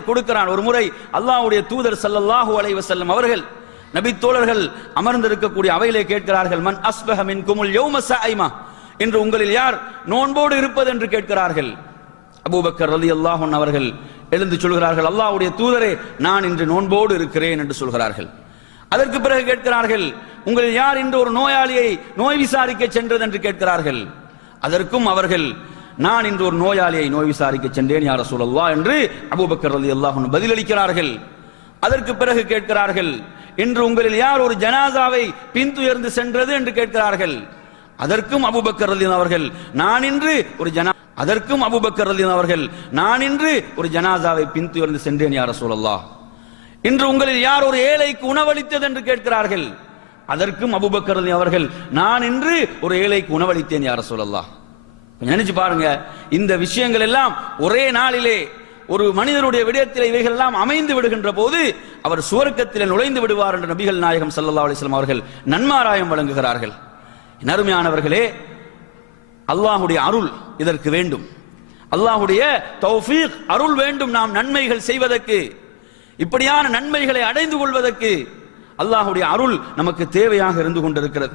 கொடுக்கிறான். ஒரு முறை அல்லாஹ்வுடைய தூதர் ஸல்லல்லாஹு அலைஹி வஸல்லம் அவர்கள் நபி தோழர்கள் அமர்ந்திருக்கக்கூடிய அவையிலே கேட்கிறார்கள், மன் அஸ்பஹ மின்குமுல் யௌம ஸாயிமா, இன்று உங்களில் யார் நோன்போடு இருப்பது என்று கேட்கிறார்கள். அபூபக்கர் ரலியல்லாஹு அன்ஹு அவர்கள் எழுந்து சொல்கிறார்கள், அல்லாஹ்வுடைய தூதரே நான் இன்று நோன்போடு இருக்கிறேன் என்று சொல்கிறார்கள். அதற்கு பிறகு கேட்கிறார்கள், உங்களில் யார் இன்று ஒரு நோயாளியை நோய் விசாரிக்க சென்றது என்று கேட்கிறார்கள். அதற்கும் அவர்கள் நான் இன்று ஒரு நோயாளியை நோய் விசாரிக்க சென்றேன் யா ரசூலல்லாஹ் என்று அபூபக்கர் ரலியல்லாஹு அன்ஹு பதிலளிக்கிறார்கள். அதற்கு பிறகு கேட்கிறார்கள், இன்று உங்களில் யார் ஒரு ஜனாசாவை பின்துயர்ந்து சென்றது என்று கேட்கிறார்கள். அதற்கும் அபூபக்கர் ரலியல்லாஹு அவர்கள் நான் இன்று ஒரு ஜனாசாவை பின்துயர்ந்து சென்றேன் யா ரசூலல்லாஹ். இன்று உங்களில் யார் ஒரு ஏழைக்கு உணவளித்தது என்று கேட்கிறார்கள். அதற்கும் அபூபக்கர் ரலியல்லாஹு அவர்கள் நான் இன்று ஒரு ஏழைக்கு உணவளித்தேன் யா ரசூலல்லாஹ். நினைச்சு பாருங்க, இந்த விஷயங்கள் எல்லாம் ஒரே நாளிலே ஒரு மனிதனுடைய விடயத்தில் இவைகள் எல்லாம் அமைந்து விடுகின்ற போது அவர் சுவர்க்கத்தில் நுழைந்து விடுவார் என்று நபிகள் நாயகம் ஸல்லல்லாஹு அலைஹி வஸல்லம் அவர்கள் நன்மாராயம் வழங்குகிறார்கள். அருமையானவர்களே, அல்லாஹ்வுடைய அருள் இதற்கு வேண்டும். அல்லாஹ்வுடைய தௌஃபீக் அருள் வேண்டும். நாம் நன்மைகள் செய்வதற்கு, இப்படியான நன்மைகளை அடைந்து கொள்வதற்கு அல்லாஹ்வுடைய அருள் நமக்கு தேவையாக இருந்து கொண்டிருக்கிறது.